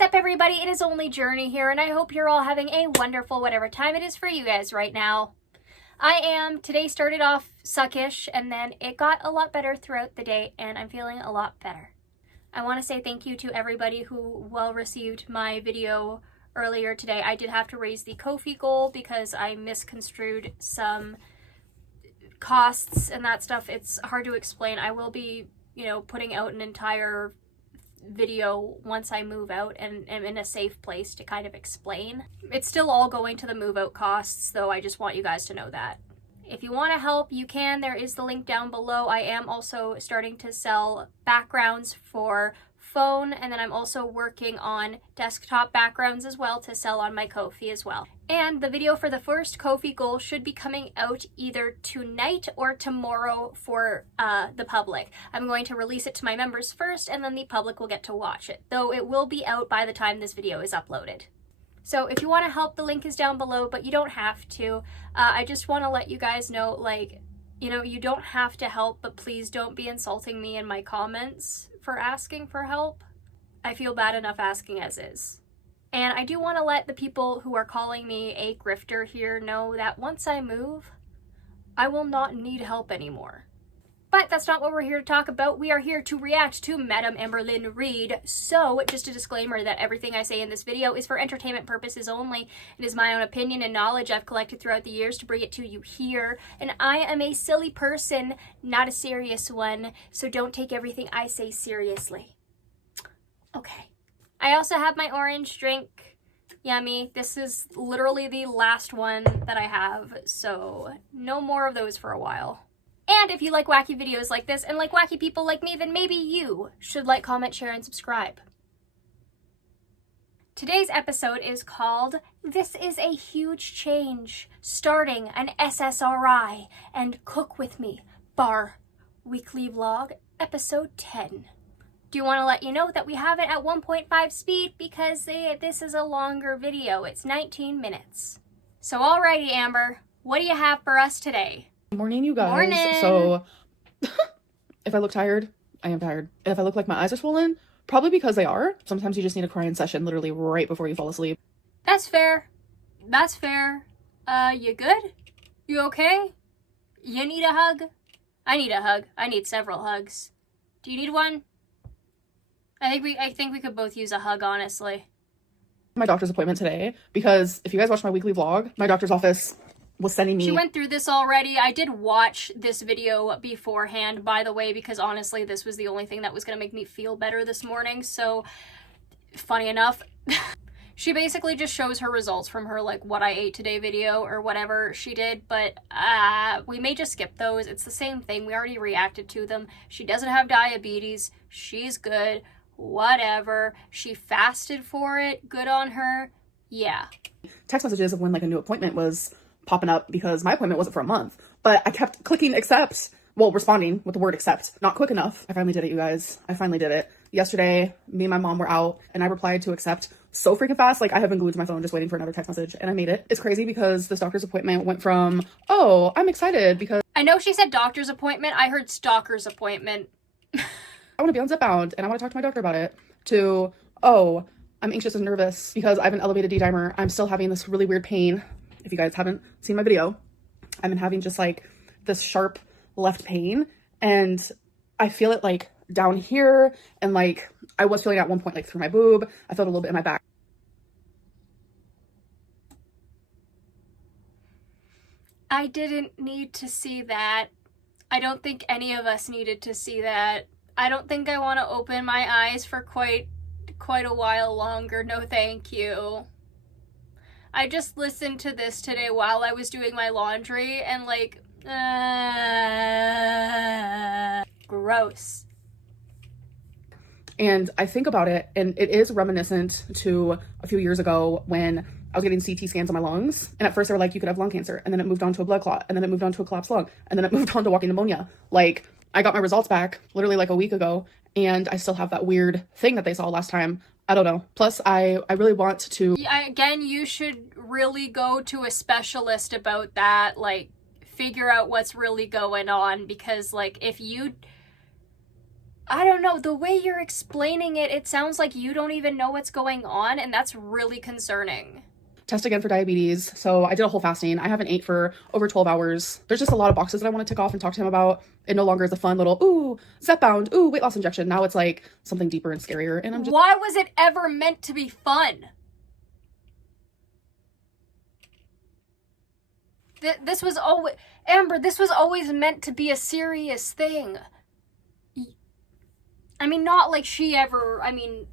What's up, everybody? It is only Journey here, and I hope you're all having a wonderful whatever time it is for you guys right now. Today started off suckish, and then it got a lot better throughout the day, and I'm feeling a lot better. I want to say thank you to everybody who received my video earlier today. I did have to raise the Ko-fi goal because I misconstrued some costs and that stuff. It's hard to explain. I will be, putting out an entire video once I move out and am in a safe place to kind of explain. It's still all going to the move out costs, though. I just want you guys to know that. If you want to help, you can. There is the link down below. I am also starting to sell backgrounds for phone, and then I'm also working on desktop backgrounds as well to sell on my Ko-fi as well. And the video for the first Ko-fi goal should be coming out either tonight or tomorrow for the public. I'm going to release it to my members first, and then the public will get to watch it, though it will be out by the time this video is uploaded. So if you want to help, the link is down below, but you don't have to. I just want to let you guys know, you don't have to help, but please don't be insulting me in my comments for asking for help. I feel bad enough asking as is. And I do want to let the people who are calling me a grifter here know that once I move, I will not need help anymore. But that's not what we're here to talk about. We are here to react to Madame Amberlynn Reid. So, just a disclaimer that everything I say in this video is for entertainment purposes only. It is my own opinion and knowledge I've collected throughout the years to bring it to you here. And I am a silly person, not a serious one. So don't take everything I say seriously. Okay. I also have my orange drink. Yummy. This is literally the last one that I have. So, no more of those for a while. And if you like wacky videos like this and like wacky people like me, then maybe you should like, comment, share, and subscribe. Today's episode is called This is a Huge Change, starting an SSRI and Cook With Me, bar weekly vlog, episode 10. Do you want to let you know that we have it at 1.5 speed because this is a longer video. It's 19 minutes. So alrighty, Amber, what do you have for us today? Morning, you guys. Morning. So, if I look tired, I am tired. If I look like my eyes are swollen, probably because they are. Sometimes you just need a crying session literally right before you fall asleep. That's fair. That's fair. You good? You okay? You need a hug? I need a hug. I need several hugs. Do you need one? I think we could both use a hug, honestly. My doctor's appointment today, because if you guys watch my weekly vlog, my doctor's office was sending me... She went through this already. I did watch this video beforehand, by the way, because honestly, this was the only thing that was going to make me feel better this morning. So, funny enough, she basically just shows her results from her, what I ate today video or whatever she did. But we may just skip those. It's the same thing. We already reacted to them. She doesn't have diabetes. She's good. Whatever. She fasted for it. Good on her. Yeah. Text messages of when, a new appointment was popping up because my appointment wasn't for a month, but I kept clicking accept, responding with the word accept, not quick enough. I finally did it, you guys. I finally did it. Yesterday, me and my mom were out and I replied to accept so freaking fast. I have been glued to my phone just waiting for another text message, and I made it. It's crazy because this doctor's appointment went from, oh, I'm excited because I know she said doctor's appointment. I heard stalker's appointment. I want to be on Zipbound and I want to talk to my doctor about it, to, oh, I'm anxious and nervous because I have an elevated D-dimer. I'm still having this really weird pain. If you guys haven't seen my video, I've been having just this sharp left pain, and I feel it down here, and I was feeling it at one point through my boob. I felt a little bit in my back. I didn't need to see that. I don't think any of us needed to see that. I don't think I want to open my eyes for quite a while longer. No, thank you. I just listened to this today while I was doing my laundry, and gross. And I think about it, and it is reminiscent to a few years ago when I was getting CT scans on my lungs, and at first they were like, you could have lung cancer, and then it moved on to a blood clot, and then it moved on to a collapsed lung, and then it moved on to walking pneumonia. I got my results back literally a week ago, and I still have that weird thing that they saw last time. I don't know. Plus, I really want to... Yeah, again, you should really go to a specialist about that. Figure out what's really going on. Because, if you... I don't know, the way you're explaining it, it sounds like you don't even know what's going on, and that's really concerning. Test again for diabetes. So I did a whole fasting. I haven't ate for over 12 hours. There's just a lot of boxes that I want to tick off and talk to him about. It no longer is a fun little, ooh, Zepbound, ooh, weight loss injection. Now it's like something deeper and scarier. And I'm just... Why was it ever meant to be fun? This was always... Amber, this was always meant to be a serious thing. I mean, not like she ever,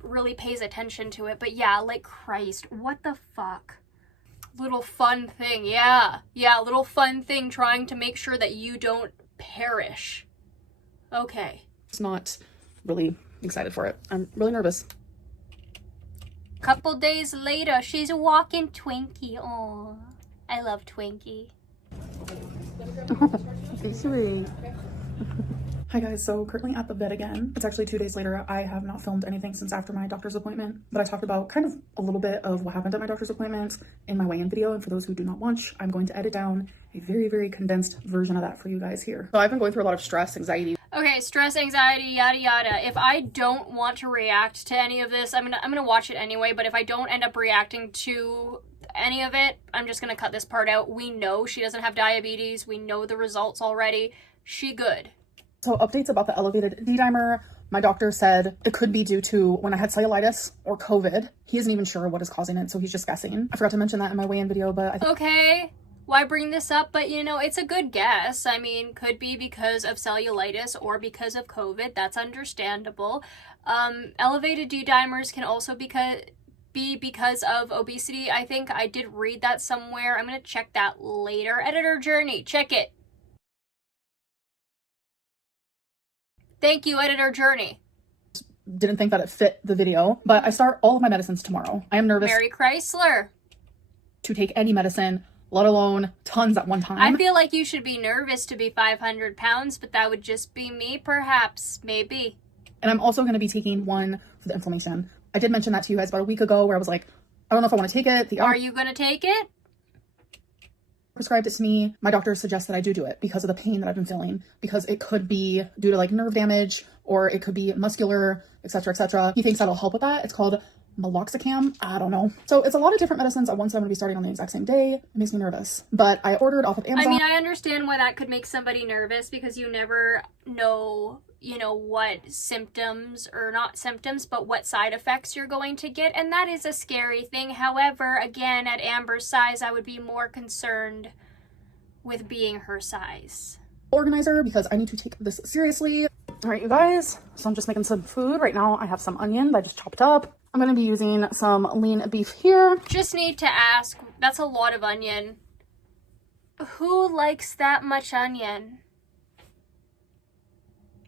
really pays attention to it, but yeah, like, Christ, what the fuck? Little fun thing, yeah, little fun thing trying to make sure that you don't perish. Okay. It's not really excited for it. I'm really nervous. Couple days later, she's walking Twinkie. Aw, I love Twinkie. Sweet. Hi guys, so currently at the vet again. It's actually 2 days later. I have not filmed anything since after my doctor's appointment, but I talked about kind of a little bit of what happened at my doctor's appointment in my weigh-in video, and for those who do not watch, I'm going to edit down a very, very condensed version of that for you guys here. So I've been going through a lot of stress, anxiety. Okay, stress, anxiety, yada yada. If I don't want to react to any of this, I'm gonna watch it anyway, but if I don't end up reacting to any of it, I'm just gonna cut this part out. We know she doesn't have diabetes. We know the results already. She good. So updates about the elevated D-dimer. My doctor said it could be due to when I had cellulitis or COVID. He isn't even sure what is causing it, so he's just guessing. I forgot to mention that in my weigh-in video, but I think... Okay, why bring this up? But it's a good guess. I mean, could be because of cellulitis or because of COVID. That's understandable. Elevated D-dimers can also be because of obesity. I think I did read that somewhere. I'm gonna check that later. Editor Journey, check it. Thank you, Editor Journey. Didn't think that it fit the video, but I start all of my medicines tomorrow. I am nervous. Mary Chrysler. To take any medicine, let alone tons at one time. I feel like you should be nervous to be 500 pounds, but that would just be me, perhaps, maybe. And I'm also going to be taking one for the inflammation. I did mention that to you guys about a week ago where I was like, I don't know if I want to take it. Are you going to take it? Prescribed it to me. My doctor suggests that I do it because of the pain that I've been feeling, because it could be due to like nerve damage or it could be muscular, etc., etc. He thinks that'll help with that. It's called meloxicam. I don't know. So it's a lot of different medicines at once that I'm going to be starting on the exact same day. It makes me nervous, but I ordered off of Amazon. I mean, I understand why that could make somebody nervous because you never know, what symptoms, or not symptoms, but what side effects you're going to get. And that is a scary thing. However, again, at Amber's size, I would be more concerned with being her size. Organizer, because I need to take this seriously. All right, you guys. So I'm just making some food. Right now, I have some onion that I just chopped up. I'm going to be using some lean beef here. Just need to ask, that's a lot of onion. Who likes that much onion?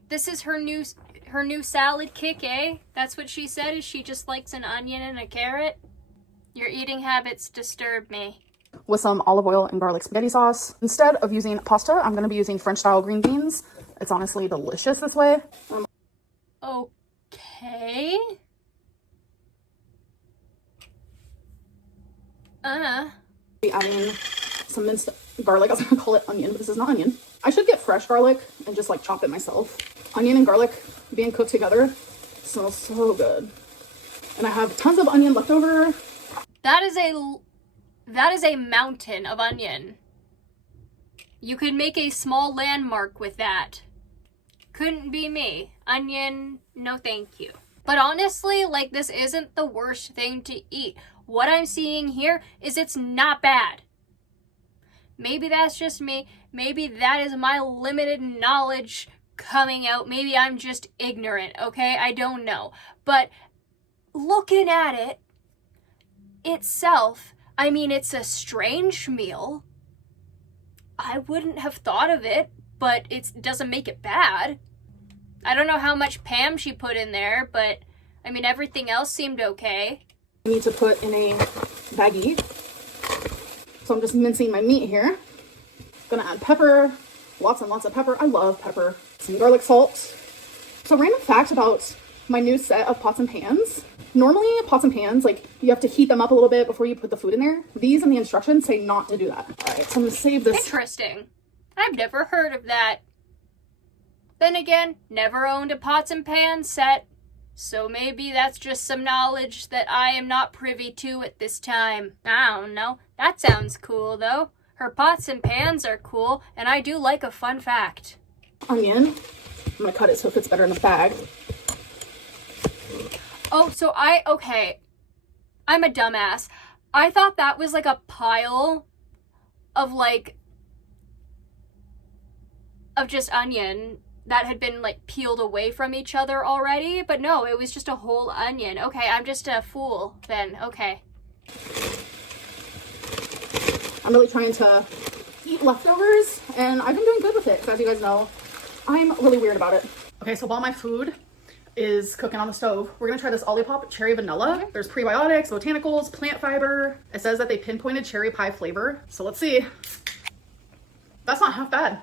This is her new salad kick, eh? That's what she said, is she just likes an onion and a carrot? Your eating habits disturb me. With some olive oil and garlic spaghetti sauce. Instead of using pasta, I'm going to be using French style green beans. It's honestly delicious this way. Okay. Be adding some minced garlic. I was going to call it onion, but this is not onion. I should get fresh garlic and just like chop it myself. Onion and garlic being cooked together smells so good. And I have tons of onion left over. That is a mountain of onion. You could make a small landmark with that. Couldn't be me. Onion, no thank you. But honestly, like, this isn't the worst thing to eat. What I'm seeing here is it's not bad. Maybe that's just me. Maybe that is my limited knowledge coming out. Maybe I'm just ignorant, okay? I don't know. But looking at it itself, I mean, it's a strange meal. I wouldn't have thought of it, but it doesn't make it bad. I don't know how much Pam she put in there, but I mean, everything else seemed okay. I need to put in a baggie. So I'm just mincing my meat here. Gonna add pepper, lots and lots of pepper. I love pepper. Some garlic salt. So random fact about my new set of pots and pans. Normally pots and pans, like, you have to heat them up a little bit before you put the food in there. These in the instructions say not to do that. All right, so I'm gonna save this. Interesting. I've never heard of that. Then again, never owned a pots and pans set, so maybe that's just some knowledge that I am not privy to at this time. I don't know. That sounds cool, though. Her pots and pans are cool, and I do like a fun fact. Onion. I'm gonna cut it so it fits better in the bag. Oh, so okay. I'm a dumbass. I thought that was like a pile of just onion that had been like peeled away from each other already, but no, it was just a whole onion. Okay, I'm just a fool then. Okay. I'm really trying to eat leftovers, and I've been doing good with it, because as you guys know, I'm really weird about it. Okay, so while my food is cooking on the stove, we're gonna try this Olipop cherry vanilla. There's prebiotics, botanicals, plant fiber. It says that they pinpointed cherry pie flavor, so let's see. That's not half bad.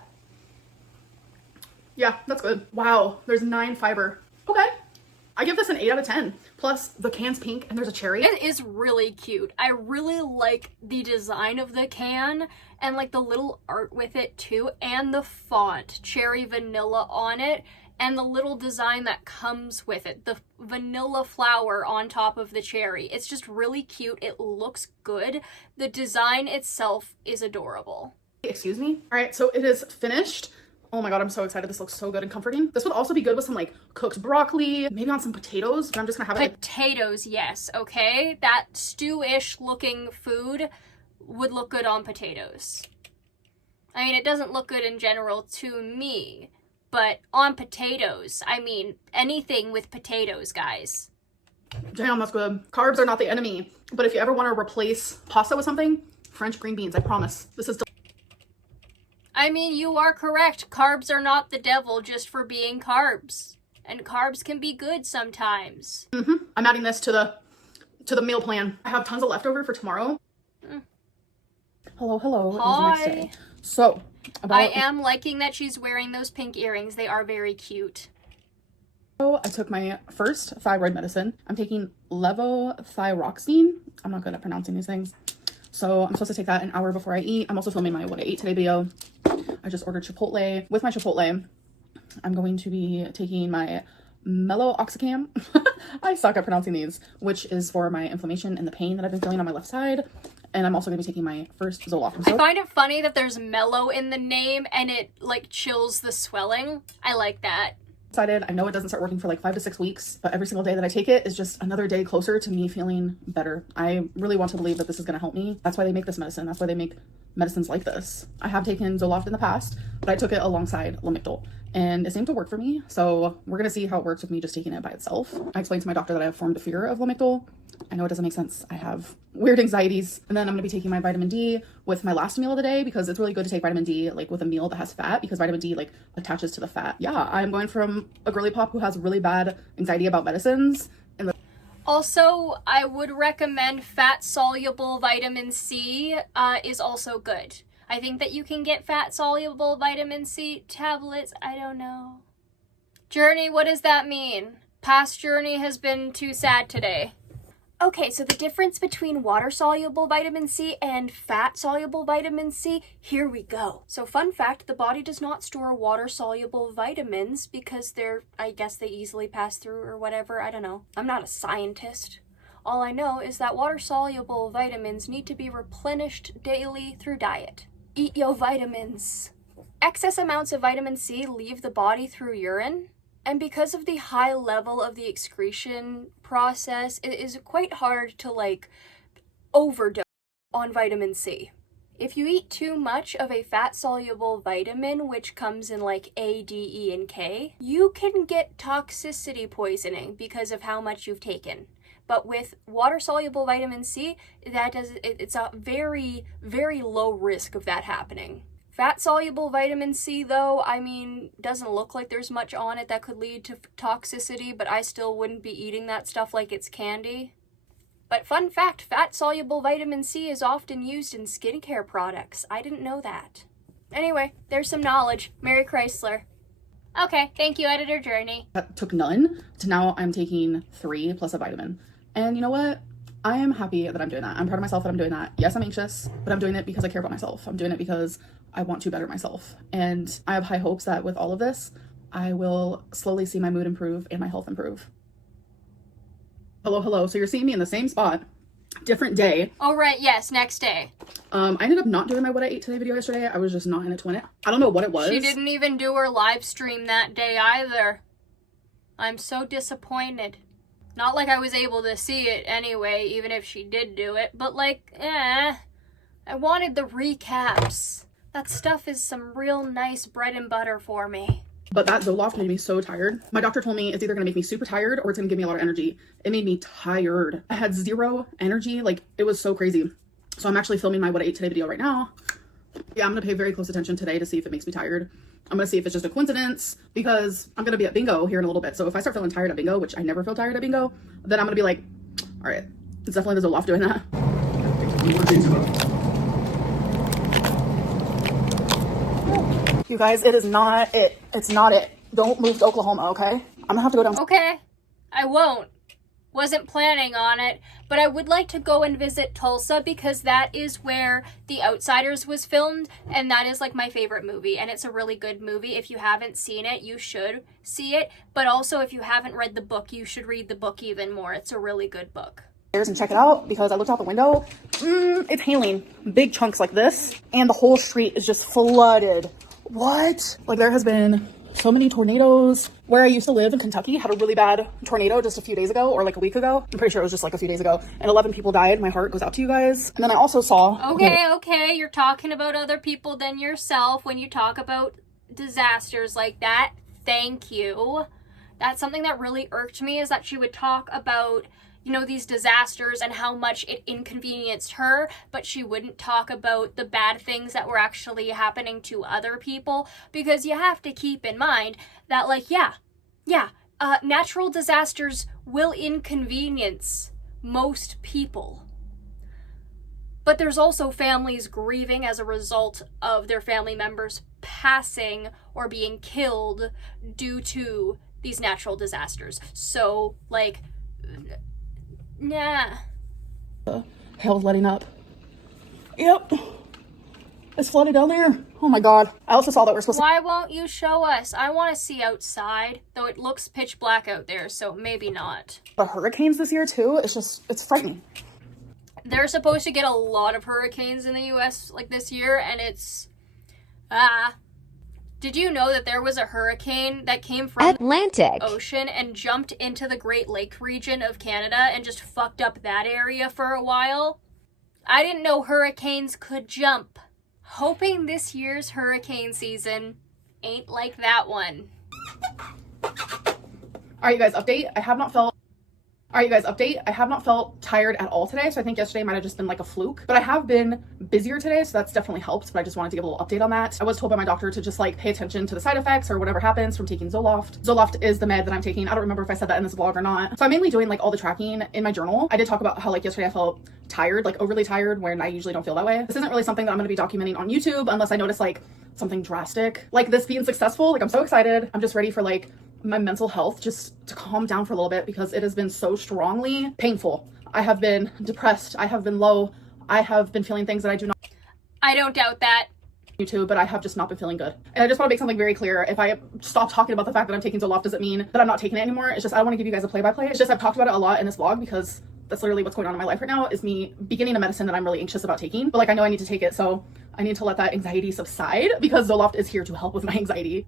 Yeah, that's good. Wow, there's 9 fiber. Okay, I give this an 8 out of 10. Plus, the can's pink and there's a cherry. It is really cute. I really like the design of the can and like the little art with it too, and the font, cherry vanilla on it, and the little design that comes with it, the vanilla flower on top of the cherry. It's just really cute. It looks good. The design itself is adorable. Excuse me? All right, so it is finished. Oh my god, I'm so excited. This looks so good and comforting. This would also be good with some like cooked broccoli, maybe on some potatoes, but I'm just gonna have it. Potatoes, yes, okay? That stew-ish looking food would look good on potatoes. I mean, it doesn't look good in general to me, but on potatoes, I mean, anything with potatoes, guys. Damn, that's good. Carbs are not the enemy, but if you ever want to replace pasta with something, French green beans, I promise. This is I mean, you are correct. Carbs are not the devil just for being carbs. And carbs can be good sometimes. I'm adding this to the meal plan. I have tons of leftover for tomorrow. Hello, hello. Hi. It is the next day. So, I am liking that she's wearing those pink earrings. They are very cute. So I took my first thyroid medicine. I'm taking levothyroxine. I'm not good at pronouncing these things. So I'm supposed to take that an hour before I eat. I'm also filming my what I ate today video. I just ordered Chipotle. With my Chipotle, I'm going to be taking my meloxicam. I suck at pronouncing these, which is for my inflammation and the pain that I've been feeling on my left side. And I'm also going to be taking my first Zoloft. I find it funny that there's mellow in the name and it like chills the swelling. I like that. I know it doesn't start working for like 5 to 6 weeks, but every single day that I take it is just another day closer to me feeling better. I really want to believe that this is going to help me. That's why they make this medicine. That's why they make medicines like this. I have taken Zoloft in the past, but I took it alongside Lamictal, and it seemed to work for me. So we're going to see how it works with me just taking it by itself. I explained to my doctor that I have formed a fear of Lamictal. I know it doesn't make sense. I have weird anxieties. And then I'm going to be taking my vitamin D with my last meal of the day, because it's really good to take vitamin D like with a meal that has fat, because vitamin D like attaches to the fat. Yeah, I'm going from a girly pop who has really bad anxiety about medicines. Also, I would recommend fat-soluble vitamin C is also good. I think that you can get fat-soluble vitamin C tablets. I don't know. Journey, what does that mean? Past journey has been too sad today. Okay, so the difference between water-soluble vitamin C and fat-soluble vitamin C, here we go. So fun fact, the body does not store water-soluble vitamins because I guess they easily pass through or whatever, I don't know. I'm not a scientist. All I know is that water-soluble vitamins need to be replenished daily through diet. Eat your vitamins. Excess amounts of vitamin C leave the body through urine. And because of the high level of the excretion process, it is quite hard to like overdose on vitamin C. If you eat too much of a fat-soluble vitamin, which comes in like A, D, E, and K, you can get toxicity poisoning because of how much you've taken. But with water-soluble vitamin C, it's a very, very low risk of that happening. Fat-soluble vitamin C, though, I mean, doesn't look like there's much on it that could lead to toxicity, but I still wouldn't be eating that stuff like it's candy. But fun fact, fat-soluble vitamin C is often used in skincare products. I didn't know that. Anyway, there's some knowledge. Mary Chrysler. Okay, thank you, Editor Journey. That took none to now I'm taking 3 plus a vitamin. And you know what? I am happy that I'm doing that. I'm proud of myself that I'm doing that. Yes, I'm anxious, but I'm doing it because I care about myself. I'm doing it because I want to better myself. And I have high hopes that with all of this, I will slowly see my mood improve and my health improve. Hello, hello. So you're seeing me in the same spot, different day. Oh, right. Yes, next day. I ended up not doing my what I ate today video yesterday. I was just not in it to win it. I don't know what it was. She didn't even do her live stream that day either. I'm so disappointed. Not like I was able to see it anyway, even if she did do it, but like, I wanted the recaps. That stuff is some real nice bread and butter for me. But that Zoloft made me so tired. My doctor told me it's either gonna make me super tired or it's gonna give me a lot of energy. It made me tired. I had zero energy. Like, it was so crazy. So I'm actually filming my what I ate today video right now. Yeah, I'm gonna pay very close attention today to see if it makes me tired. I'm gonna see if it's just a coincidence, because I'm gonna be at bingo here in a little bit. So if I start feeling tired at bingo, which I never feel tired at bingo, then I'm gonna be like, all right, it's definitely the Zoloft doing that. You guys, it is not it. It's not it. Don't move to Oklahoma, okay? I'm gonna have to go down. Okay, I won't. Wasn't planning on it, but I would like to go and visit Tulsa because that is where The Outsiders was filmed, and that is like my favorite movie, and it's a really good movie. If you haven't seen it, you should see it, but also if you haven't read the book, you should read the book even more. It's a really good book. And check it out, because I looked out the window. It's hailing big chunks like this, and the whole street is just flooded. What? Like, there has been so many tornadoes. Where I used to live in Kentucky had a really bad tornado just a few days ago, or like a week ago. I'm pretty sure it was just like a few days ago, and 11 people died. My heart goes out to you guys. And then I also saw... Okay, you're talking about other people than yourself when you talk about disasters like that. Thank you. That's something that really irked me, is that she would talk about, you know, these disasters and how much it inconvenienced her, but she wouldn't talk about the bad things that were actually happening to other people, because you have to keep in mind that, like, natural disasters will inconvenience most people. But there's also families grieving as a result of their family members passing or being killed due to these natural disasters. So, like... Nah. Hell's letting up. Yep. It's flooded down there. Oh my god. I also saw that we're supposed to... Why won't you show us? I want to see outside, though it looks pitch black out there, so maybe not. The hurricanes this year too, it's frightening. They're supposed to get a lot of hurricanes in the US like this year, and it's... Did you know that there was a hurricane that came from Atlantic the ocean and jumped into the Great Lake region of Canada and just fucked up that area for a while? I didn't know hurricanes could jump. Hoping this year's hurricane season ain't like that one. Alright, you guys, update. I have not felt tired at all today, so I think yesterday might have just been like a fluke. But I have been busier today, so that's definitely helped, but I just wanted to give a little update on that. I was told by my doctor to just like pay attention to the side effects or whatever happens from taking Zoloft. Zoloft is the med that I'm taking. I don't remember if I said that in this vlog or not. So I'm mainly doing like all the tracking in my journal. I did talk about how like yesterday I felt tired, like overly tired, when I usually don't feel that way. This isn't really something that I'm going to be documenting on YouTube unless I notice like something drastic like this being successful. Like, I'm so excited. I'm just ready for like my mental health just to calm down for a little bit, because it has been so strongly painful. I have been depressed. I have been low. I have been feeling things that I do not... I don't doubt that. YouTube, but I have just not been feeling good. And I just want to make something very clear. If I stop talking about the fact that I'm taking Zoloft doesn't mean that I'm not taking it anymore. It's just I don't want to give you guys a play-by-play. It's just I've talked about it a lot in this vlog, because that's literally what's going on in my life right now, is me beginning a medicine that I'm really anxious about taking. But like, I know I need to take it, so I need to let that anxiety subside, because Zoloft is here to help with my anxiety.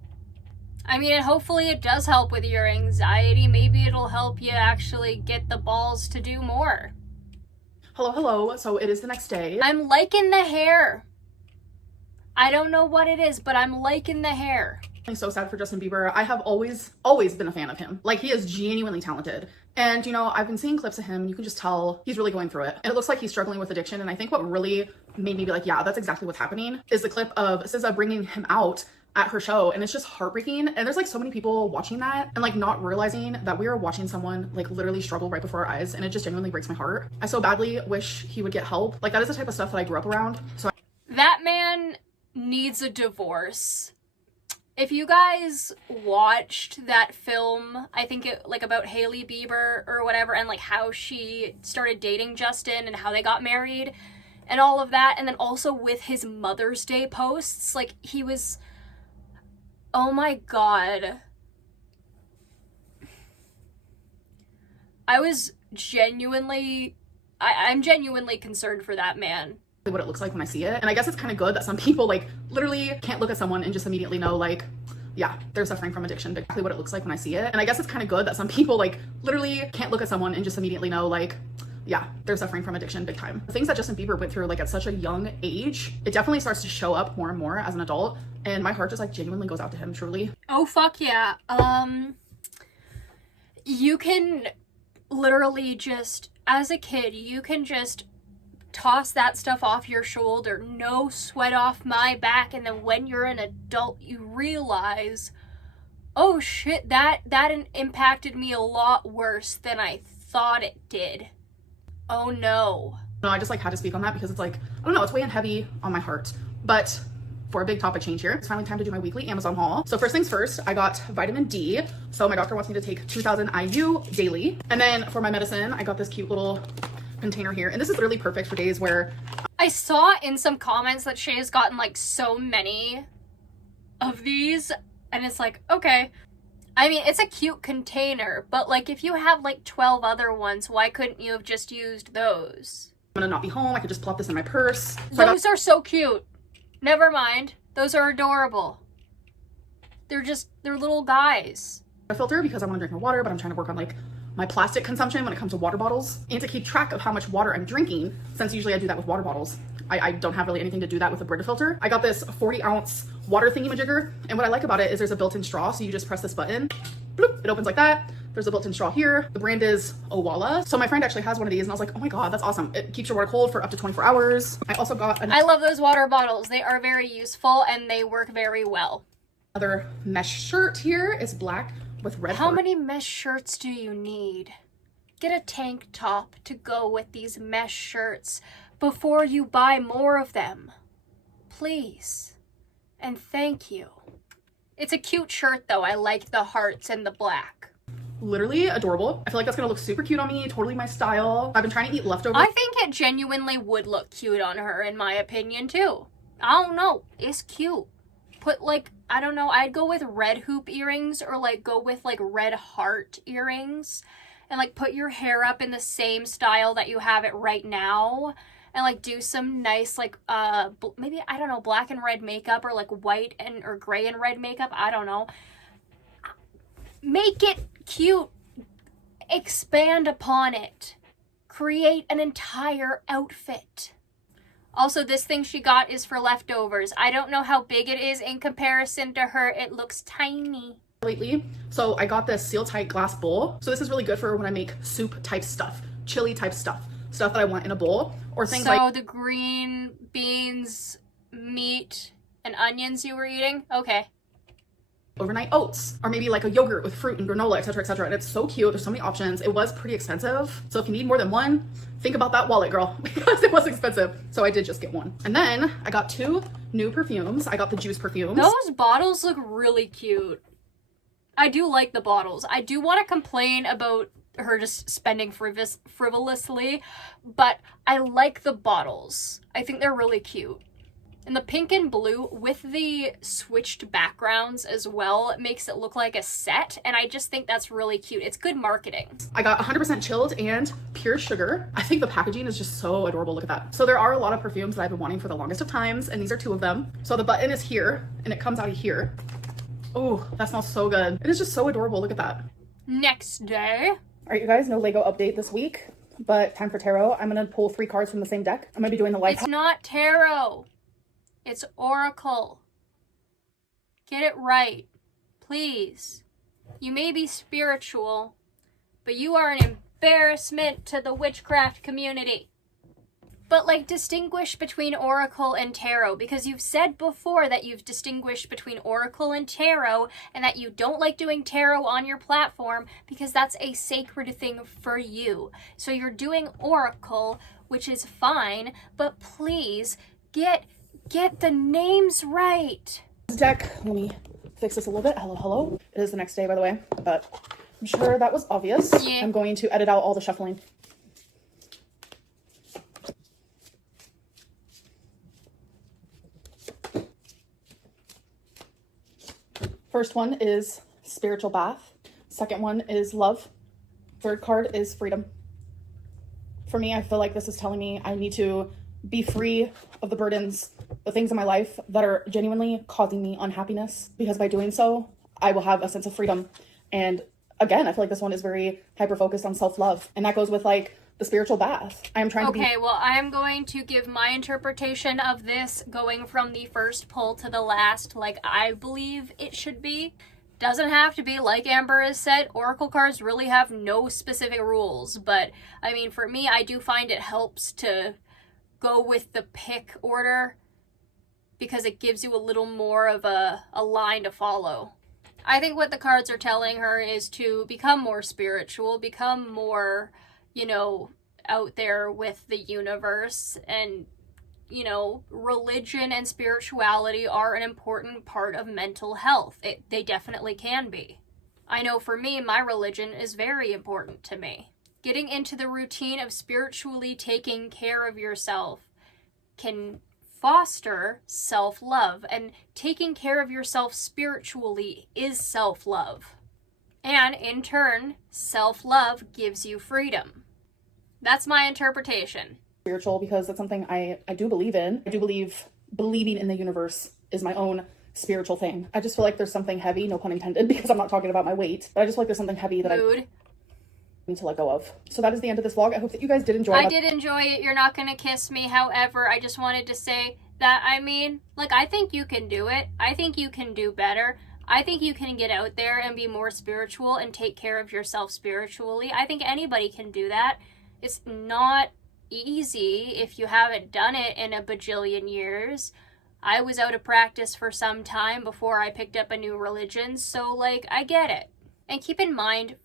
I mean, and hopefully it does help with your anxiety. Maybe it'll help you actually get the balls to do more. Hello, hello. So it is the next day. I'm liking the hair. I don't know what it is, but I'm liking the hair. I'm so sad for Justin Bieber. I have always been a fan of him. Like, he is genuinely talented. And, you know, I've been seeing clips of him, and you can just tell he's really going through it. And it looks like he's struggling with addiction. And I think what really made me be like, yeah, that's exactly what's happening, is the clip of SZA bringing him out at her show. And it's just heartbreaking. And there's like so many people watching that and like not realizing that we are watching someone like literally struggle right before our eyes. And it just genuinely breaks my heart. I so badly wish he would get help. Like, that is the type of stuff that I grew up around. So that man needs a divorce. If you guys watched that film, I think it like about Hailey Bieber or whatever, and like how she started dating Justin and how they got married and all of that, and then also with his Mother's Day posts, like he was, oh my god, I was genuinely, I'm genuinely concerned for that man. What it looks like when I see it. And I guess it's kind of good that some people like literally can't look at someone and just immediately know like, yeah, they're suffering from addiction. Exactly what it looks like when I see it. And I guess it's kind of good that some people like literally can't look at someone and just immediately know like, yeah, they're suffering from addiction big time. The things that Justin Bieber went through like at such a young age, it definitely starts to show up more and more as an adult. And my heart just like genuinely goes out to him, truly. Oh, fuck yeah. You can literally just, as a kid, you can just toss that stuff off your shoulder, no sweat off my back, and then when you're an adult, you realize, oh shit, that impacted me a lot worse than I thought it did. Oh no. No, I just like had to speak on that because it's like, I don't know, it's weighing heavy on my heart. But for a big topic change here, it's finally time to do my weekly Amazon haul. So first things first, I got vitamin D. So my doctor wants me to take 2000 IU daily. And then for my medicine, I got this cute little container here. And this is literally perfect for days where I saw in some comments that Shay has gotten like so many of these, and it's like, okay. I mean, it's a cute container, but like if you have like 12 other ones, why couldn't you have just used those? I'm gonna not be home. I could just plop this in my purse. Those are so cute. Never mind. Those are adorable. They're little guys. A filter because I want to drink more water, but I'm trying to work on like my plastic consumption when it comes to water bottles and to keep track of how much water I'm drinking, since usually I do that with water bottles. I don't have really anything to do that with a Brita filter. I got this 40-ounce water thingy-majigger, and what I like about it is there's a built-in straw, so you just press this button, bloop, it opens like that. There's a built-in straw here. The brand is Owala. So my friend actually has one of these, and I was like, oh my god, that's awesome. It keeps your water cold for up to 24 hours. I also got I love those water bottles. They are very useful, and they work very well. Another mesh shirt here is black with red. How many mesh shirts do you need? Get a tank top to go with these mesh shirts before you buy more of them. Please. And thank you. It's a cute shirt though. I like the hearts and the black. Literally adorable. I feel like that's gonna look super cute on me. Totally my style. I've been trying to eat leftovers. I think it genuinely would look cute on her, in my opinion too. I don't know. It's cute. Put like, I don't know, I'd go with red hoop earrings or like go with like red heart earrings and like put your hair up in the same style that you have it right now and like do some nice like maybe, I don't know, black and red makeup or like white and or gray and red makeup. I don't know. Make it cute. Expand upon it. Create an entire outfit. Also, this thing she got is for leftovers. I don't know how big it is in comparison to her. It looks tiny. Lately, so I got this seal tight glass bowl. So this is really good for when I make soup type stuff, chili type stuff that I want in a bowl, or things like. So the green beans, meat, and onions you were eating? Okay. Overnight oats, or maybe like a yogurt with fruit and granola, etc., etc. And it's so cute. There's so many options. It was pretty expensive, so if you need more than one, think about that wallet, girl, because it was expensive. So I did just get one. And then I got 2 new perfumes. I got the Juice perfumes. Those bottles look really cute. I do like the bottles. I do want to complain about her just spending frivolously, but I like the bottles. I think they're really cute. And the pink and blue with the switched backgrounds as well makes it look like a set, and I just think that's really cute. It's good marketing. I got 100% chilled and pure sugar. I think the packaging is just so adorable. Look at that. So there are a lot of perfumes that I've been wanting for the longest of times, and these are 2 of them. So the button is here, and it comes out of here. Oh, that smells so good. It is just so adorable. Look at that. Next day. All right, you guys, no Lego update this week, but time for tarot. I'm going to pull 3 cards from the same deck. I'm going to be doing the life. It's not tarot. It's oracle. Get it right. Please. You may be spiritual, but you are an embarrassment to the witchcraft community. But like, distinguish between oracle and tarot, because you've said before that you've distinguished between oracle and tarot and that you don't like doing tarot on your platform because that's a sacred thing for you. So you're doing oracle, which is fine, but please get the names right. This deck, let me fix this a little bit. Hello. It is the next day, by the way, but I'm sure that was obvious. Yeah. I'm going to edit out all the shuffling. First one is spiritual bath. Second one is love. Third card is freedom. For me, I feel like this is telling me I need to be free of the burdens, the things in my life that are genuinely causing me unhappiness, because by doing so, I will have a sense of freedom. And again, I feel like this one is very hyper-focused on self-love. And that goes with like the spiritual bath. I am trying to be... Okay, well, I'm going to give my interpretation of this going from the first pull to the last, like I believe it should be. Doesn't have to be, like Amber has said, oracle cards really have no specific rules, but I mean, for me, I do find it helps to go with the pick order because it gives you a little more of a line to follow. I think what the cards are telling her is to become more spiritual, become more, you know, out there with the universe, and you know, religion and spirituality are an important part of mental health. They definitely can be. I know for me, my religion is very important to me. Getting into the routine of spiritually taking care of yourself can foster self-love, and taking care of yourself spiritually is self-love. And in turn, self-love gives you freedom. That's my interpretation. Spiritual, because that's something I do believe in. I do believe believing in the universe is my own spiritual thing. I just feel like there's something heavy, no pun intended, because I'm not talking about my weight, but I just feel like there's something heavy that I need to let go of. So that is the end of this vlog. I hope that you guys did enjoy it. I did enjoy it. You're not gonna kiss me. However, I just wanted to say that, I mean, like, I think you can do it. I think you can do better. I think you can get out there and be more spiritual and take care of yourself spiritually. I think anybody can do that. It's not easy if you haven't done it in a bajillion years. I was out of practice for some time before I picked up a new religion, so like, I get it. And keep in mind,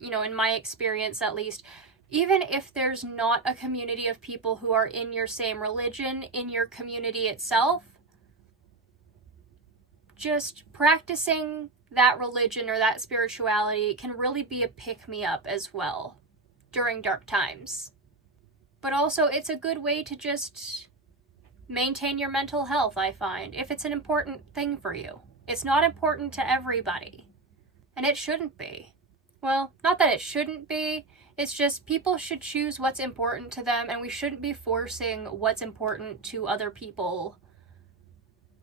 you know, in my experience at least, even if there's not a community of people who are in your same religion, in your community itself, just practicing that religion or that spirituality can really be a pick-me-up as well during dark times. But also, it's a good way to just maintain your mental health, I find, if it's an important thing for you. It's not important to everybody, and it shouldn't be. Well, not that it shouldn't be, it's just people should choose what's important to them, and we shouldn't be forcing what's important to other people,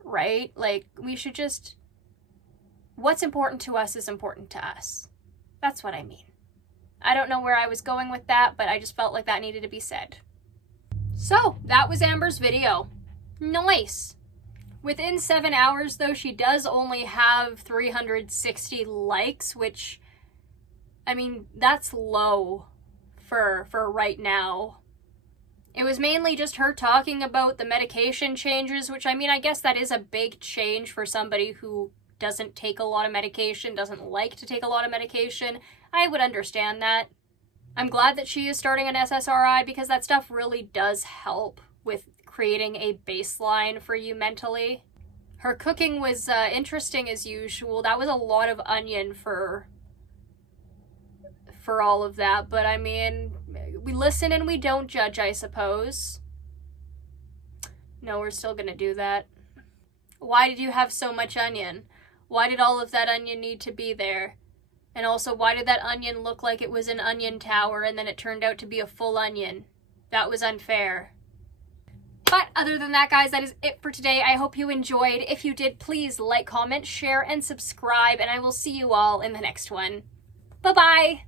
right? Like, we should just... what's important to us is important to us. That's what I mean. I don't know where I was going with that, but I just felt like that needed to be said. So, that was Amber's video. Nice. Within 7 hours, though, she does only have 360 likes, which, I mean, that's low for right now. It was mainly just her talking about the medication changes, which, I mean, I guess that is a big change for somebody who doesn't take a lot of medication, doesn't like to take a lot of medication. I would understand that. I'm glad that she is starting an SSRI because that stuff really does help with creating a baseline for you mentally. Her cooking was interesting as usual. That was a lot of onion for all of that, but I mean, we listen and we don't judge, I suppose. No, we're still gonna do that. Why did you have so much onion? Why did all of that onion need to be there? And also, why did that onion look like it was an onion tower and then it turned out to be a full onion? That was unfair. But other than that, guys, that is it for today. I hope you enjoyed. If you did, please like, comment, share, and subscribe, and I will see you all in the next one. Bye-bye!